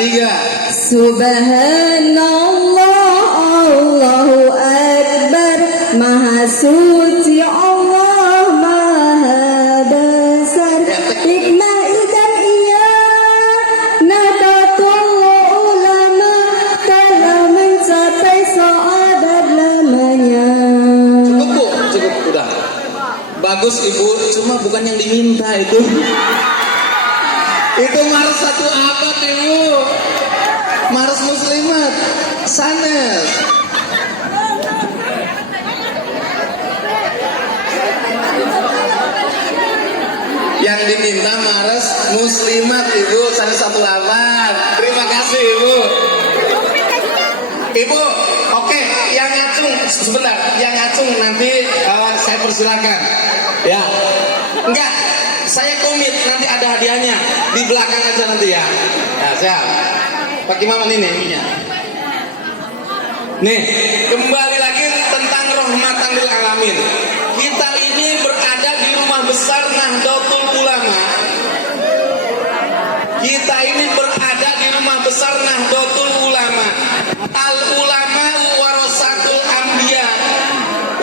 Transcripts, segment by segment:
tiga. Subhanallah, Allahu Akbar, Maha suci Allah, Maha besar. Hikmah dan iya, Nahdlatul Ulama telah mencapai saadat lamanya. Cukup Bu, cukup udah. Bagus Ibu, cuma bukan yang diminta itu. Itu Mars 1 abad Ibu. Mars Muslimat sanes. Yang diminta Mars Muslimat Ibu, sanes 1 abad. Terima kasih Ibu. Ibu, oke, yang ngacung sebentar, yang ngacung nanti saya persilakan. Ya, enggak, saya komit nanti ada hadiahnya di belakang aja nanti ya. Ya siap. Pakai mama ini ininya. Nih, kembali lagi tentang rahmatan lil alamin. Kita ini berada di rumah besar Nahdlatul Ulama. Kita ini berada di rumah besar Nahdlatul Ulama. Al ulama warasatul anbiya.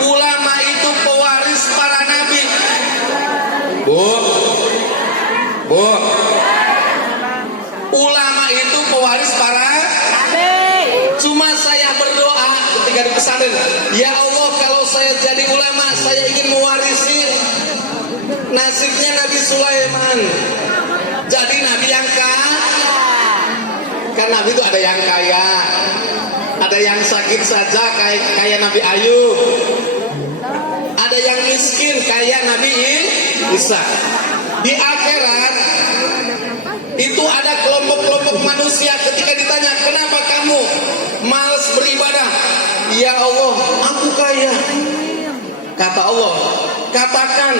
Ulama itu pewaris para nabi. Bu. Ulama itu pewaris para nabi. Cuma saya berdoa ketika di pesantren, ya Allah, kalau saya jadi ulama, saya ingin mewarisi nasibnya Nabi Sulaiman. Jadi nabi yang kaya. Kan nabi itu ada yang kaya, ada yang sakit saja kayak Nabi Ayub, ada yang miskin kayak Nabi Isa. Di akhirat itu ada kelompok-kelompok manusia ketika ditanya, kenapa kamu malas beribadah? Ya Allah, aku kaya. Kata Allah, katakan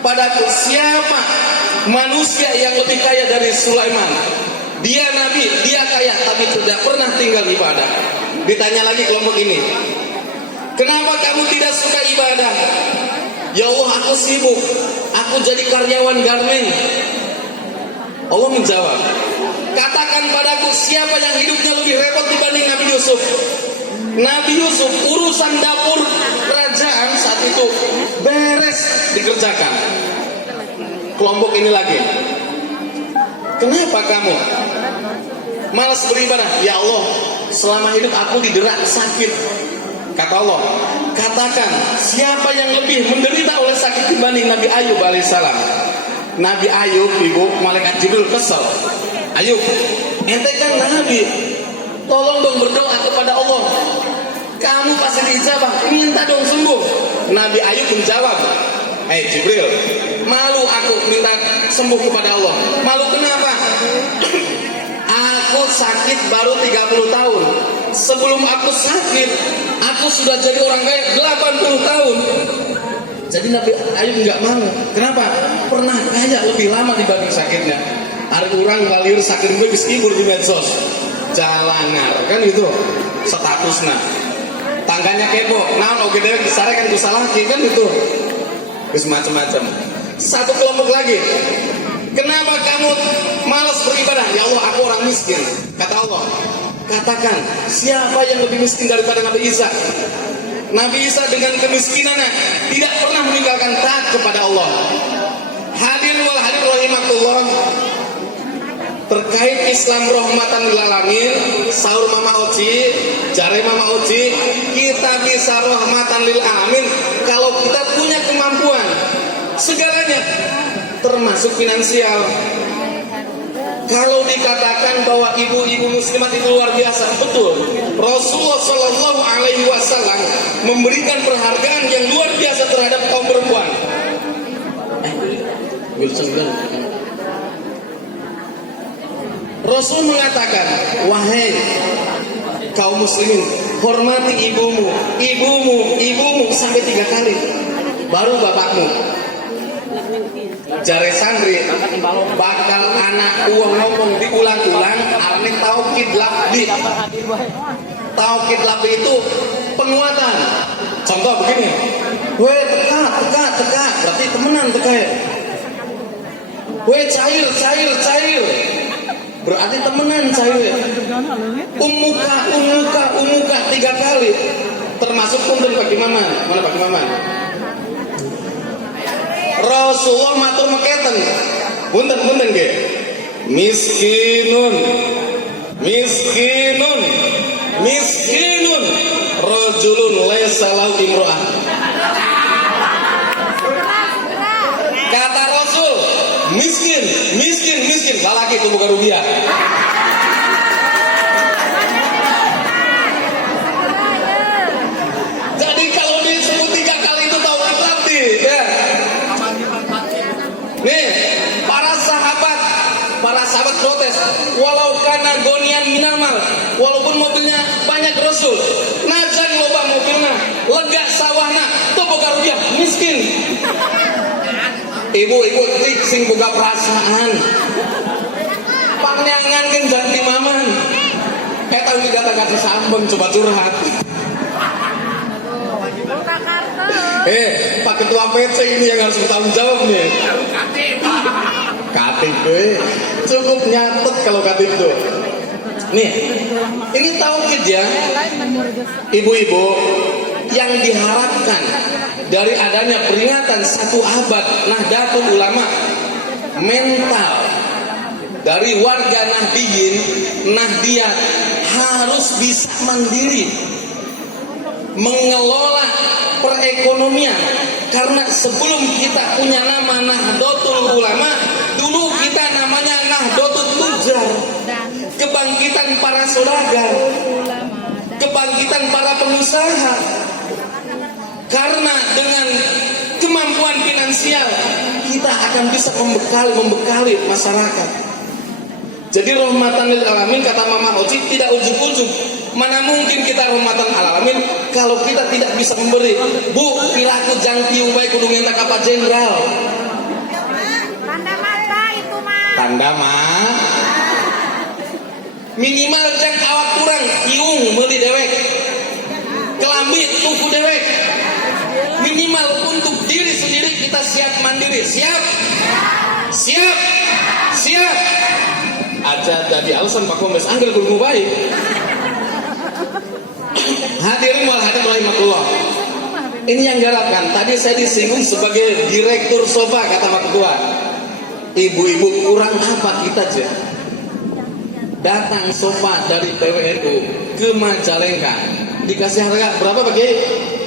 padaku, siapa manusia yang lebih kaya dari Sulaiman? Dia nabi, dia kaya, tapi tidak pernah tinggal ibadah. Ditanya lagi kelompok ini, kenapa kamu tidak suka ibadah? Ya Allah, aku sibuk, aku jadi karyawan garmen. Allah menjawab, katakan padaku, siapa yang hidupnya lebih repot dibanding Nabi Yusuf? Nabi Yusuf urusan dapur kerajaan saat itu beres dikerjakan. Kelompok ini lagi, kenapa kamu malas beribadah? Ya Allah, selama hidup aku didera sakit. Kata Allah, katakan siapa yang lebih menderita oleh sakit dibanding Nabi Ayub alaihissalam? Nabi Ayub, Ibu, malaikat Jibril kesel. Ayub, ente kan Nabi, tolong dong berdoa kepada Allah, kamu pasti diijabah, minta dong sembuh. Nabi Ayub menjawab, Jibril, malu aku minta sembuh kepada Allah. Malu kenapa? Aku sakit baru 30 tahun. Sebelum aku sakit, aku sudah jadi orang kaya 80 tahun. Jadi Nabi Ayub nggak mau. Kenapa? Pernah kaya lebih lama dibanding sakitnya. Hari orang ngaliur sakit gue bisa ibur di medsos. Jalanar, kan itu statusnya. Tangganya kepo. Nah, oke dewek besar kan dosa lagi kan itu. Terus macam-macam. Satu kelompok lagi, kenapa kamu malas beribadah? Ya Allah, aku orang miskin. Kata Allah, katakan siapa yang lebih miskin daripada Nabi Isa? Nabi Isa dengan kemiskinannya tidak pernah meninggalkan taat kepada Allah. Hadirin wal hadirin rahimakumullah. Terkait Islam rahmatan lil alamin, sahur Mama Oci, jare Mama Oci, kita bisa rahmatan lil alamin kalau kita punya kemampuan segalanya, termasuk finansial. Kalau dikatakan bahwa ibu-ibu muslimat itu luar biasa, betul. Rasulullah Shallallahu Alaihi Wasallam memberikan penghargaan yang luar biasa terhadap kaum perempuan. Rasul mengatakan, wahai kaum muslimin, hormati ibumu, ibumu sampai 3 kali, baru bapakmu. Jare santri bakal anak uang ngomong diulang-ulang arti taukid labdi. Taukid labdi itu penguatan. Contoh begini, weh teka, berarti temenan teka ya. Weh cair, Berarti temenan saya. Umuka 3 kali. Termasuk punten Pak Imaman. Mana Pak Imaman? Rasulullah matur meketen. Punten nggih. Miskinun. Rajulun laisa lahu imra'ah. Kata Rasul, miskin. Lalaki itu bukan rupiah. Jadi kalau disebut 3 kali itu tahu arti, ya. Nih, para sahabat protes. Walau kana gonian minamal, walaupun mobilnya banyak Rasul, najan loba mobilnya, lega sawahna, tuh boga rupiah, miskin. Ibu sing boga perasaan. Panyangan kan janti maman. Eta udah kata-kata sambeng coba curhat. Pak Ketua PC ini yang harus bertanggung jawab nih. Katib cukup nyatet kalau katib tuh. Nih, ini tauhid ya, ibu-ibu, yang diharapkan dari adanya peringatan 1 abad Nahdlatul Ulama, mental dari warga Nahdiyat harus bisa mandiri mengelola perekonomian. Karena sebelum kita punya nama Nahdlatul Ulama, dulu kita namanya Nahdlatul Tujar, kebangkitan para saudagar, kebangkitan para pengusaha. Karena dengan kemampuan finansial kita akan bisa membekali masyarakat. Jadi rahmatan lil alamin, kata Mama Oci, tidak ujug-ujug. Mana mungkin kita rahmatan lil alamin kalau kita tidak bisa memberi. Bu, perilaku jangkiung baik kudu ngentak apa jenderal. Tanda mah minimal jang awak kurang iung meuli dewek. Kelambi tuku dewek. Minimal untuk diri sendiri kita siap mandiri. Siap. Aja jadi alasan Pak Kombes anggil kudu baik. Hadirin wal hadirat rahimakumullah. Ini yang diharapkan. Tadi saya disinggung sebagai direktur sofa kata Pak Ketua. Ibu-ibu kurang apa kita aja? Datang sofa dari PWNU ke Majalengka dikasih harga berapa Pak Kiai?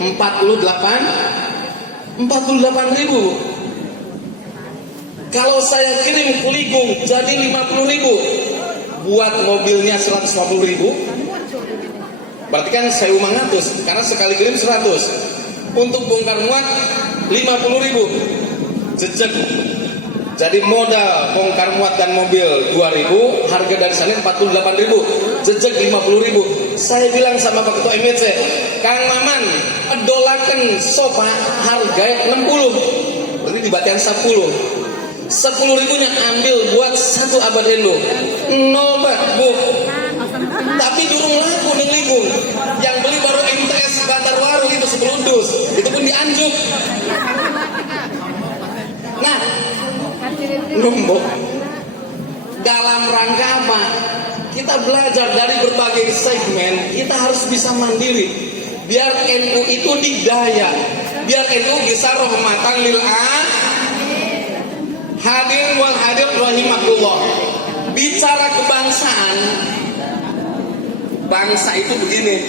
48.000. Kalau saya kirim kuligung jadi 50.000, buat mobilnya 150.000, berarti kan 1.500, karena sekali kirim 100. Untuk bongkar muat 50.000, jejak. Jadi modal bongkar muat dan mobil 2.000, harga dari sana 48.000, jejak 50.000. Saya bilang sama Pak Ketua MYC, Kang Maman, dolakan sofa harga 60, berarti dibatian 10. 10.000-nya ambil buat 1 abad Indo. 0 Bu. Tapi durung laku ning ligung. Yang beli baru MTS Bantar Waru itu 10 dus. Itu pun dianjuk. Nah, nombok. Dalam rangka apa? Kita belajar dari berbagai segmen, kita harus bisa mandiri. Biar NU itu didaya. Biar NU bisa rahmatan lil alamin. Hadir wal hadir rahimakumullah. Bicara kebangsaan, bangsa itu begini,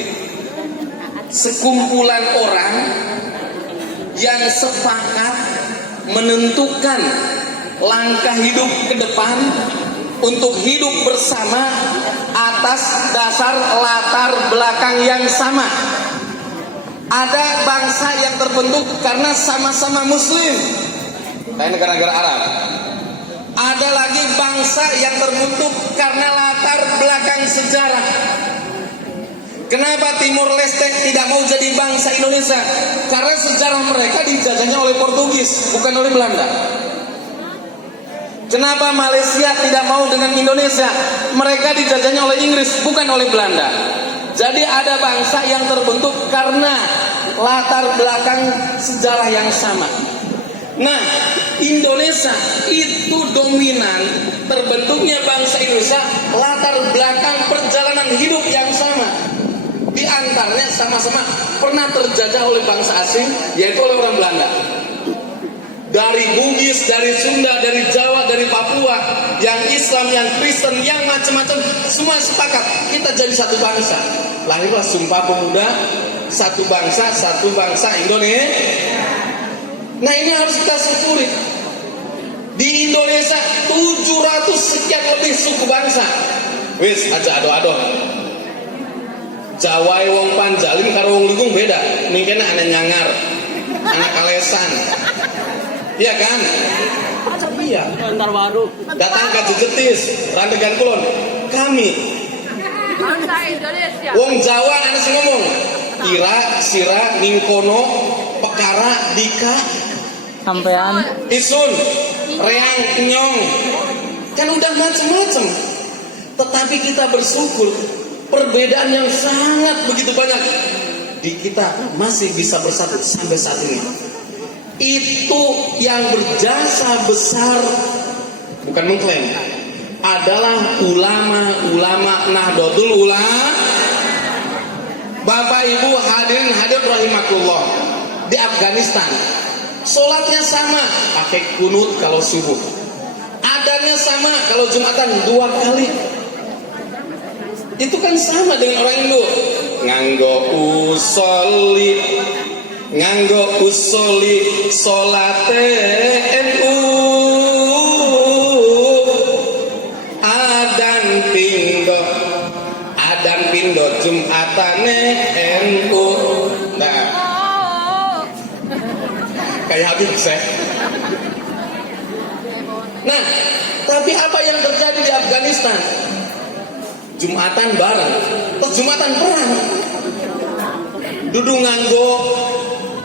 sekumpulan orang yang sepakat menentukan langkah hidup ke depan untuk hidup bersama atas dasar latar belakang yang sama. Ada bangsa yang terbentuk karena sama-sama muslim, kayak negara-negara Arab. Ada lagi bangsa yang terbentuk karena latar belakang sejarah. Kenapa Timor Leste tidak mau jadi bangsa Indonesia? Karena sejarah mereka dijajahnya oleh Portugis, bukan oleh Belanda. Kenapa Malaysia tidak mau dengan Indonesia? Mereka dijajahnya oleh Inggris, bukan oleh Belanda. Jadi ada bangsa yang terbentuk karena latar belakang sejarah yang sama. Nah, Indonesia itu dominan terbentuknya bangsa Indonesia latar belakang perjalanan hidup yang sama. Di antaranya sama-sama pernah terjajah oleh bangsa asing, yaitu oleh orang Belanda. Dari Bugis, dari Sunda, dari Jawa, dari Papua, yang Islam, yang Kristen, yang macam-macam, semua sepakat kita jadi satu bangsa. Lahirlah Sumpah Pemuda, satu bangsa Indonesia. Nah, ini harus kita syukuri. Di Indonesia 700 sekian lebih suku bangsa. Wis aja ado-ado. Jawa wong Panjalim karo wong Lugung beda. Mungkin anak Nyangar, anak Kalesan. Iya kan? Iya. Antar baru. Datang ke Jejetis, Randegan Kulon. Kami Bangsa Indonesia. wong Jawa ana sing ngomong Ira, Sira, Ningkono, Pekara, Dika, Sampean. Isun, Reang, Nyong. Kan udah macam-macam. Tetapi kita bersyukur perbedaan yang sangat begitu banyak di kita masih bisa bersatu sampai saat ini. Itu yang berjasa besar, bukan mengklaim, adalah ulama-ulama Nahdlatul Ulama. Bapak Ibu hadirin hadirat rahimakumullah, di Afghanistan sholatnya sama, pakai kunut kalau subuh, adanya sama kalau Jumatan 2 kali. Itu kan sama dengan orang Indo, nganggo usoli solate NU, adan pindo Jumatane NU. Nah, kayak Habib saya. Nah, tapi apa yang terjadi di Afghanistan? Jumatan bareng, terus Jumatan perang. Dudu nganggo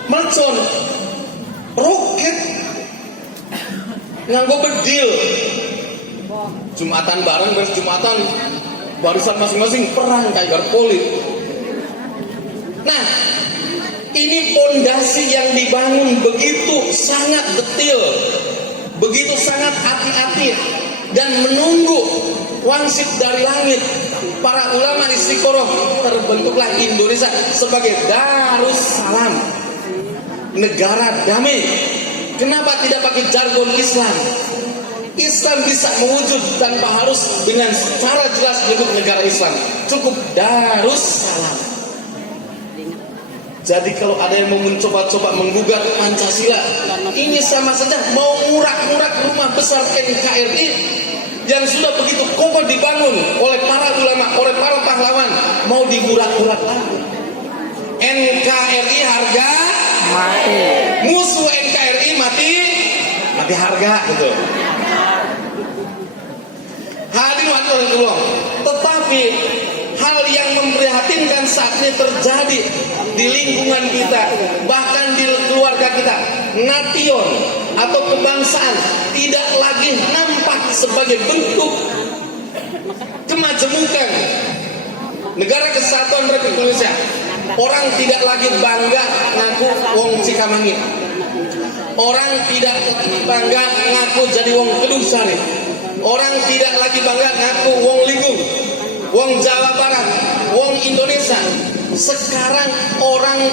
mercon, roket, nganggo bedil. Jumatan bareng beres Jumatan, barisan masing-masing perang kayak garpoli. Nah, ini pondasi yang dibangun begitu sangat detail, begitu sangat hati-hati, dan menunggu wangsit dari langit. Para ulama istiqoroh, terbentuklah Indonesia sebagai Darussalam, negara damai. Kenapa tidak pakai jargon Islam? Islam bisa mewujud tanpa harus dengan secara jelas menyebut negara Islam. Cukup Darussalam. Jadi kalau ada yang mau mencoba-coba menggugat Pancasila, ini sama saja mau ngurak-ngurak rumah besar NKRI yang sudah begitu kokoh dibangun oleh para ulama, oleh para pahlawan, mau digurak-gurak lagi. NKRI harga Mati. musuh NKRI mati harga gitu. Hadirin Allah, tetapi hal yang memprihatinkan saat ini terjadi di lingkungan kita, bahkan di keluarga kita. Nation atau kebangsaan tidak lagi nampak sebagai bentuk kemajemukan negara kesatuan Republik Indonesia. Orang tidak lagi bangga ngaku wong Cikamangi. Orang tidak bangga ngaku jadi wong Kedung Sari. Orang tidak lagi bangga ngaku wong Linggung, wong Jawa Barat, wong Indonesia. Sekarang orang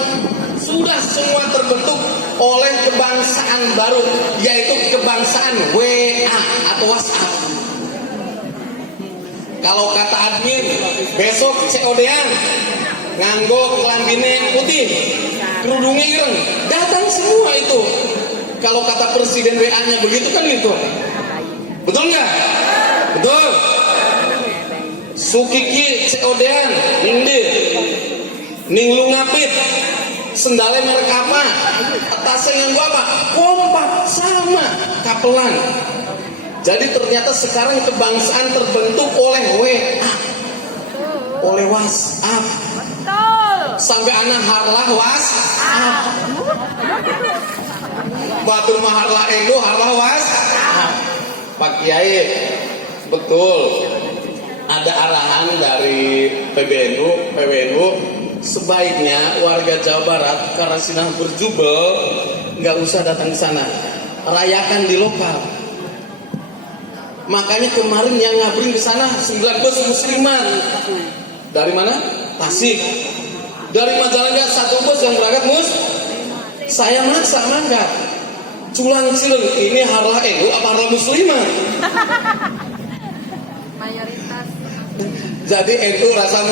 sudah semua terbentuk oleh kebangsaan baru, yaitu kebangsaan WA atau WhatsApp. Kalau kata admin, besok COD-an nganggo kelambine putih, kerudungnya ireng, datang semua itu. Kalau kata presiden WA-nya begitu kan itu. Betul nggak? Betul. Sukiki COD-an, ning lu ngapit, sendalnya merek apa, atasnya yang gua apa, kompak sama kapelan. Jadi ternyata sekarang kebangsaan terbentuk oleh WA, oleh WhatsApp. Sampai anak harlah WhatsApp, batur maharlah ego harlah WhatsApp. Pak Kiai, betul. Ada arahan dari PWNU, sebaiknya warga Jawa Barat karena sedang berjubel nggak usah datang ke sana, rayakan di lokal. Makanya kemarin yang ngabring ke sana 9 bus muslimat. Dari mana? Tasik. Dari Majalengka 1 bus yang berangkat saya maksa mangkat. Culang Cileng, ini harlah NU apa harlah muslimat? Mayoritas. Jadi NU rasa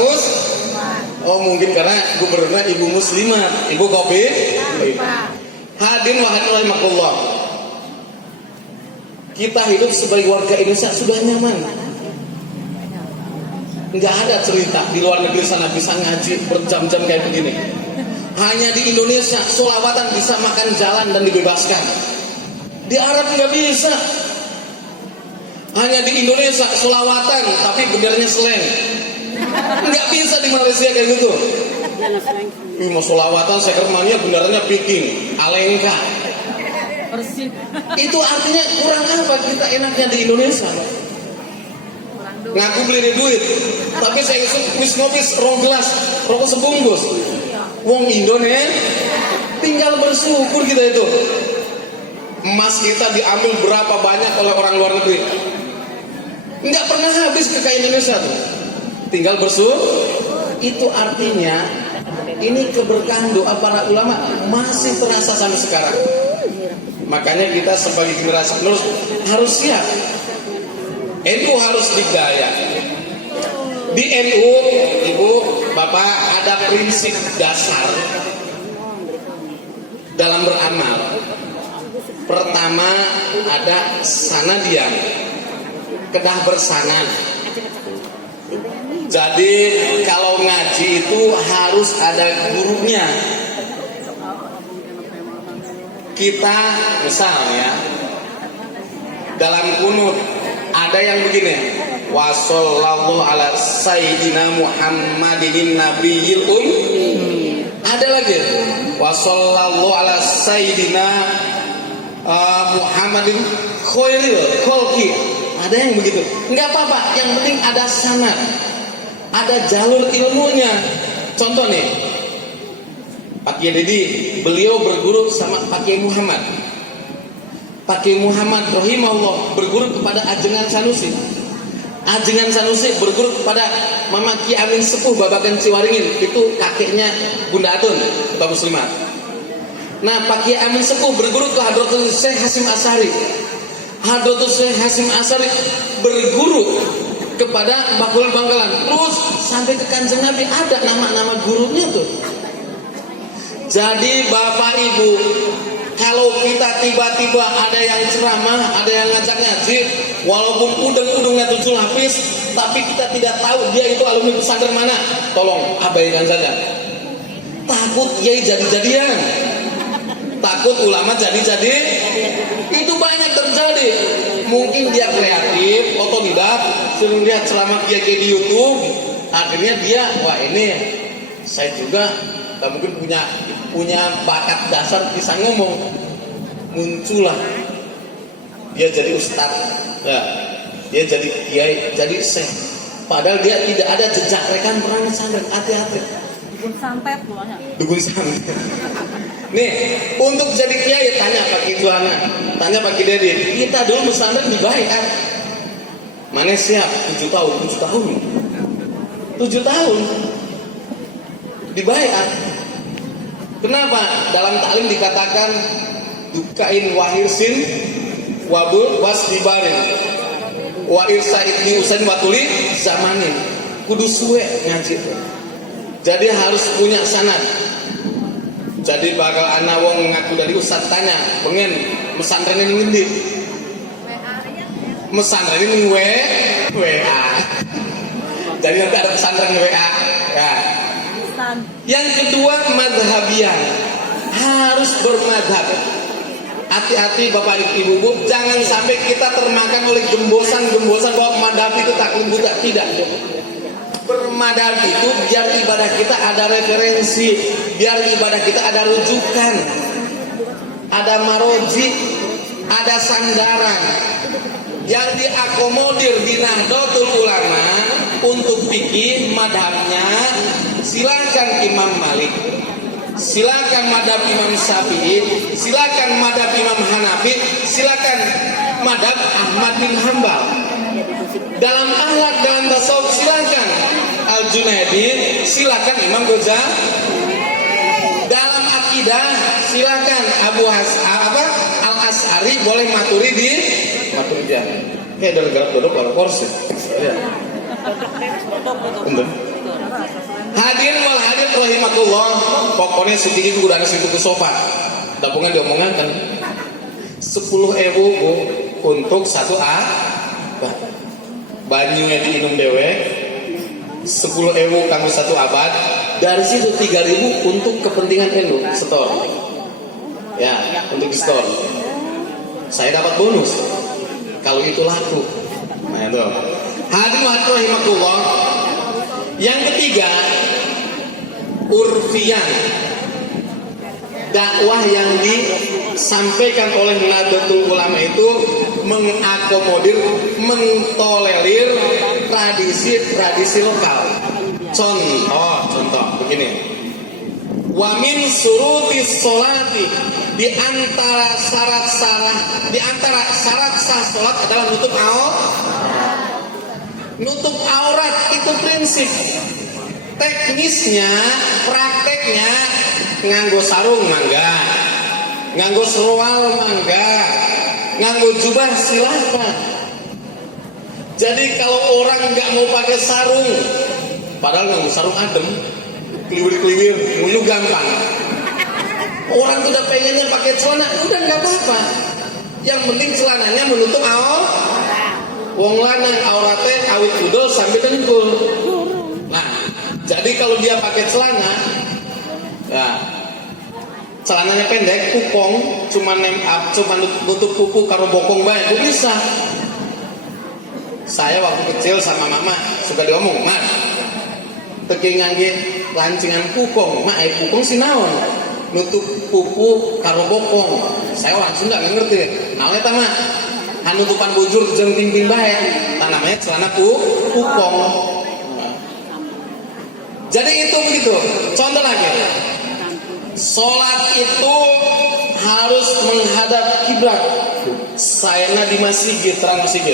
oh mungkin karena gubernurnya ibu muslimat, ibu kopi. Hadirin wa hadirat rahimakumullah. Kita hidup sebagai warga Indonesia sudah nyaman. Nggak ada cerita di luar negeri sana bisa ngaji berjam-jam kayak begini. Hanya di Indonesia sholawatan bisa makan jalan dan dibebaskan. Di Arab nggak bisa. Hanya di Indonesia sholawatan tapi bendernya slang. Nggak bisa di Malaysia kayak gitu. Mau sholawatan sekermannya bendernya bikin alengka. Itu artinya kurang apa kita enaknya di Indonesia? Ngaku beli duit, tapi saya wis ngopi rong gelas, rokok sebungkus. Wong Indonesia tinggal bersyukur kita itu. Emas kita diambil berapa banyak oleh orang luar negeri? Nggak pernah habis kekayaan Indonesia tuh. Tinggal bersyukur. Itu artinya ini keberkahan doa para ulama masih terasa sampai sekarang. Makanya kita sebagai generasi penerus harus siap. NU harus didaya. Di NU, Ibu, Bapak, ada prinsip dasar dalam beramal. Pertama ada sanadiyah, kedah bersanad. Jadi kalau ngaji itu harus ada gurunya. Kita misalnya dalam kunut ada yang begini, wa sallallahu ala sayyidina Muhammadin nabiyil ummi. Ada lagi, wa sallallahu ala sayyidina Muhammadin khairil khalqi. Ada yang begitu. Enggak apa-apa, yang penting ada sanad. Ada jalur ilmunya. Contoh nih, Pak Kiai Dedi, beliau berguru sama Pak Kiai Muhammad. Pak Kiai Muhammad rahimahullah berguru kepada Ajengan Sanusi. Ajengan Sanusi berguru kepada Mama Ki Amin Sepuh Babakan Ciwaringin. Itu kakeknya Bunda Atun, Kota Muslimat. Nah, Pak Kiai Amin Sepuh berguru ke Hadratul Syekh Hasim Asy'ari. Hadratul Syekh Hasim Asy'ari berguru kepada Mbah Bangkalan. Terus sampai ke Kanjeng Nabi ada nama-nama gurunya tuh. Jadi Bapak Ibu, kalau kita tiba-tiba ada yang ceramah, ada yang ngajak ngaji, walaupun udeng-udengnya 7 lapis, tapi kita tidak tahu dia itu alumni pesantren mana, tolong abaikan saja. Takut kiai jadi-jadian, takut ulama jadi-jadi, itu banyak terjadi. Mungkin dia kreatif, otodidak, sering lihat ceramah kiai di YouTube, akhirnya dia, wah ini saya juga mungkin punya bakat dasar bisa ngomong, muncullah dia jadi ustadz, ya, dia jadi kiai, jadi syekh, padahal dia tidak ada jejak rekan pernah pesantren. Hati-hati. Dukun santet pulangnya. Dukun santet. Nih, untuk jadi kiai tanya Pak Ki Juana, tanya Pak Ki Dedi. Kita dulu pesantren dibaiat. Mana siap? 7 tahun. 7 tahun dibaiat. Kenapa? Dalam taklim dikatakan dukain wahirsin wabul wasdibarin wa irsaid di usain watuli zamanin. Kudu suwe ngaji. Jadi harus punya sanad. Jadi bakal anak wong ngaku dari ustad tanya, pengen mesantren ini ngendi? Mesantren ini WA. Jadi nanti ada pesantren WA. Ya. Yang kedua madhabiyah, harus bermadhab. Hati-hati Bapak Ibu, jangan sampai kita termakan oleh gembosan-gembosan bahwa madhab itu taklim buta. Tidak. Bermadhab itu biar ibadah kita ada referensi, biar ibadah kita ada rujukan, ada maroji, ada sandaran yang diakomodir di Nahdlatul Ulama. Untuk fikih madhabnya silakan Imam Malik, silakan madhab Imam Syafi'i, silakan madhab Imam Hanafi, silakan madhab Ahmad bin Hambal. Dalam akhlak, dalam tasawuf silakan Al-Junaidi, silakan Imam Ghazali. Dalam akidah silakan Al-Asy'ari, boleh Maturidiyah. Kayak udah garap dodok kalau kursi. Ya. Hadirin wal hadir rahimakumullah. Pokoknya sedikit udah ada situ ke sofa. Tabungan diomongan kan 10.000 untuk satu banyunya diinum dewe 10.000 kanggo satu abad. Dari situ 3.000 untuk kepentingan store. Ya, untuk di store. Saya dapat bonus kalau itu laku. Nah, itu. Hadirin rahimakumullah. Yang ketiga, urfian. Dakwah yang disampaikan oleh Nahdlatul Ulama itu mengakomodir, mentolerir tradisi lokal. Contoh begini. Wa min surutis sholati, di antara syarat sah salat adalah nutup aurat. Itu prinsip. Teknisnya, prakteknya nganggo sarung mangga, nganggo serwal mangga, nganggo jubah silakan. Jadi kalau orang nggak mau pakai sarung, padahal nganggo sarung adem, keliwir-keliwir, nguyu gampang. Orang tuh udah pengennya pakai celana, udah nggak apa-apa. Yang penting celananya menutup wong lanang auratnya awit udel sampai dengkul. Nah, jadi kalau dia pakai celana, nah, celananya pendek, kupong, cuma nutup kuku karo bokong bae, itu bisa. Saya waktu kecil sama mama suka diomong, "Mak, teki ngangge lancingan kupong, mak kupong sinaon? Nutup kuku karo bokong." Saya orang Sunda nggak ngerti. Naon eta mah? Nutupan bujur jeung ting-ting bae. Namanya celana kupong. Jadi itu begitu. Contoh lagi. Sholat itu harus menghadap kiblat. Sayana di masjid, terang masjid.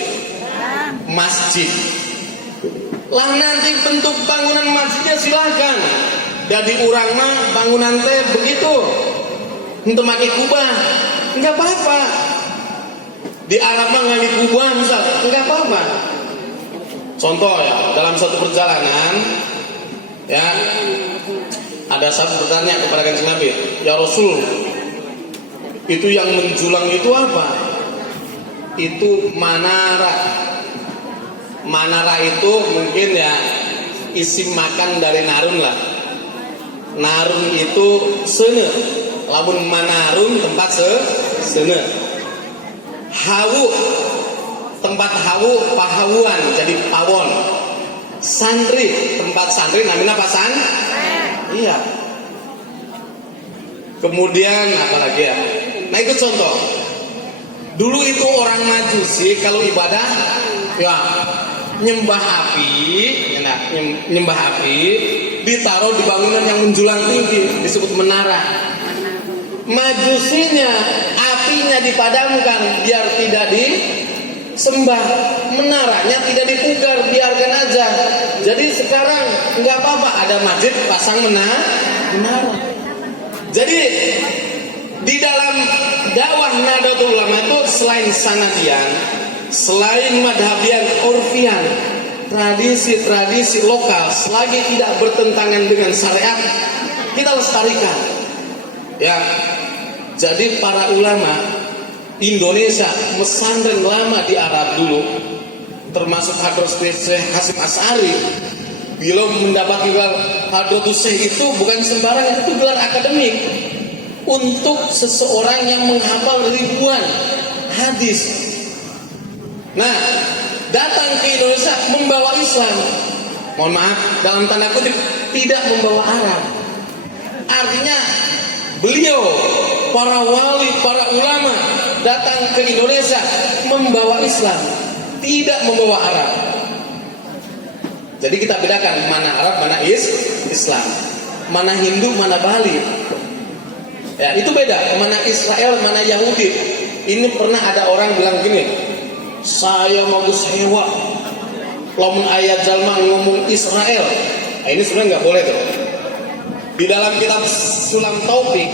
Lah nanti bentuk bangunan masjidnya silahkan. Jadi urang mah bangunan teh begitu. Untuk pakai kubah, enggak apa-apa. Di Arab mah nggak kubah misal, enggak apa-apa. Contoh ya, dalam satu perjalanan, ya ada satu bertanya kepada Kanjeng Nabi, "Ya Rasul, itu yang menjulang itu apa?" Itu manara. Manara itu mungkin ya isim makan dari narun lah. Narun itu sene. Lamun manarun tempat sene. Hawu, tempat hawu pahawuan jadi pawon. Santri, tempat santri namanya pasan. Iya. Kemudian apa lagi ya? Nah itu contoh. Dulu itu orang Majusi kalau ibadah ya nyembah api, ditaruh di bangunan yang menjulang tinggi disebut menara. Majusinya apinya dipadamkan biar tidak disembah, menaranya tidak dipugar, biarkan aja. Jadi sekarang nggak apa-apa ada masjid pasang menara. Jadi di dalam dakwah Nahdlatul Ulama itu selain sanadian, selain madhabian, urfian, tradisi-tradisi lokal selagi tidak bertentangan dengan syariat kita lestarikan. Ya, jadi para ulama Indonesia pesantren lama di Arab dulu, termasuk Hadratus Syekh Hasyim Asy'ari, bila mendapat gelar Hadratus Syekh itu bukan sembarangan, itu gelar akademik untuk seseorang yang menghafal ribuan hadis. Nah, datang ke Indonesia membawa Islam. Mohon maaf, dalam tanda kutip tidak membawa Arab. Artinya beliau, para wali, para ulama datang ke Indonesia membawa Islam, tidak membawa Arab. Jadi kita bedakan mana Arab, mana Islam, mana Hindu, mana Bali. Ya, itu beda. Mana Israel, mana Yahudi. Ini pernah ada orang bilang gini, "Saya mau sewa lamun ayat jalma ngomong Israel, nah, ini sebenarnya nggak boleh tuh. Di dalam kitab Sulam Taufik,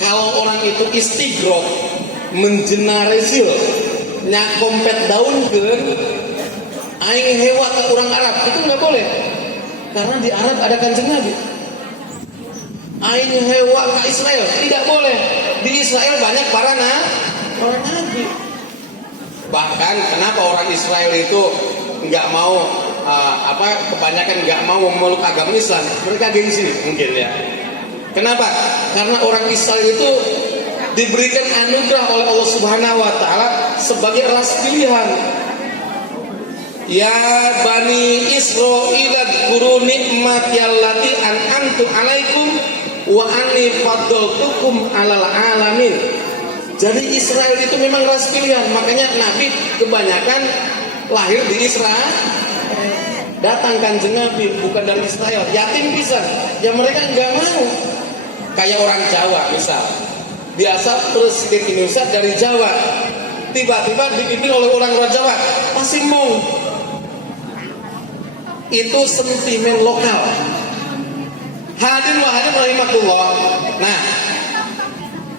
kalau orang itu istigrok mengeneralisir nyakompet daun ke aing hewa ke orang Arab, itu nggak boleh. Karena di Arab ada Kanjeng Nabi. Aing hewa ke Israel, tidak boleh. Di Israel banyak para nabi. Bahkan kenapa orang Israel itu nggak mau kebanyakan nggak mau memeluk agama Islam? Mereka gengsi mungkin ya. Kenapa? Karena orang Israel itu diberikan anugerah oleh Allah Subhanahu wa taala sebagai ras pilihan. Ya Bani Israil dzkuru nikmati allati an'amtu 'alaikum wa anni faddaltukum 'alal 'alamin. Jadi Israel itu memang ras pilihan, makanya Nabi kebanyakan lahir di Israel. Datang Kanjeng Nabi bukan dari Israel, yatim bisa. Ya mereka nggak mau. Kayak orang Jawa misal, biasa presiden Indonesia dari Jawa, tiba-tiba dipimpin oleh orang Jawa, pasti mau. Itu sentimen lokal. Hadirin wa hadirin rahimakumullah. Nah,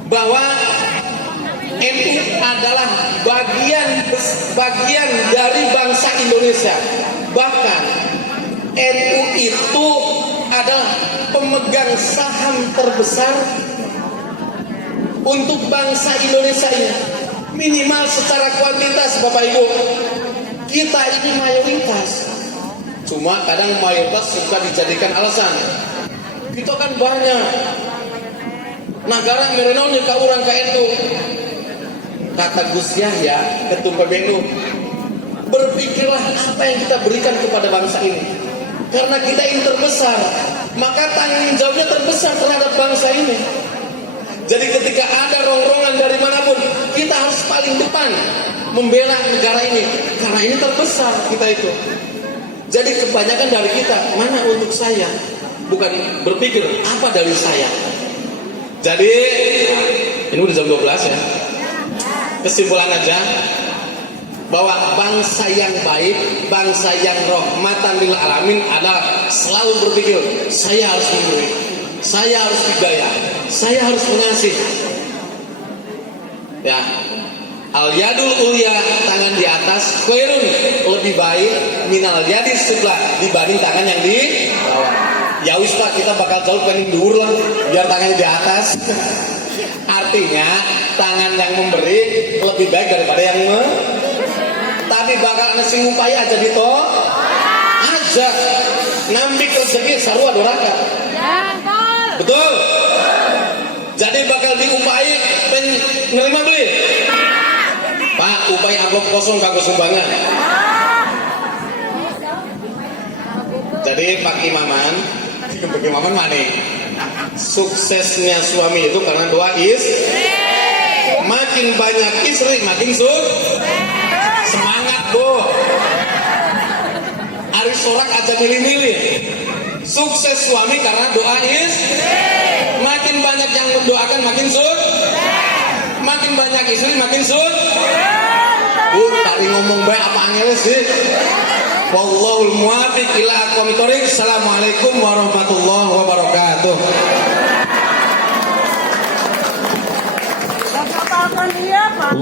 bahwa NU adalah bagian dari bangsa Indonesia. Bahkan NU itu adalah pemegang saham terbesar untuk bangsa Indonesia ini. Minimal secara kuantitas, Bapak Ibu, kita ini mayoritas. Cuma kadang mayoritas suka dijadikan alasan. Kita kan banyak. Negara merenau ke orang ke NU. Kata Gus Yahya, Ketum PBNU, berpikirlah apa yang kita berikan kepada bangsa ini. Karena kita ini terbesar, maka tanggung jawabnya terbesar terhadap bangsa ini. Jadi ketika ada rongrongan dari manapun, kita harus paling depan membela negara ini. Karena ini terbesar kita itu. Jadi kebanyakan dari kita, mana untuk saya? Bukan berpikir, apa dari saya? Jadi, ini udah jam 12 ya. Kesimpulan aja, bahwa bangsa yang baik, bangsa yang rahmatan lil alamin adalah selalu berpikir, saya harus memberi, saya harus didaya, saya harus mengasihi. Ya, al yadul ulya, tangan di atas, khairun, lebih baik minal yadis sufla, dibanding tangan yang di bawah. Ya wis Pak, kita bakal jauh paling dhuwur lah, biar tangannya di atas. Artinya tangan yang memberi lebih baik daripada yang tapi bakal nasi ngupai aja gitu aja nambik rezeki sarua doraka. Betul. Jadi bakal diupai nerima beli. Pak, upai amplop kosong kagak sumbangan. Jadi Pak Imaman mana? Suksesnya suami itu karena doa makin banyak istri makin semangat Bu. Ari sorak aja milih-milih. Sukses suami karena doa makin banyak yang mendoakan makin makin banyak istri makin Bu, tadi ngomong baik apa angel sih? Wallahul muwaffiq ila aqwamit thoriq. Assalamualaikum warahmatullahi wabarakatuh. Bapak akan dia, Pak.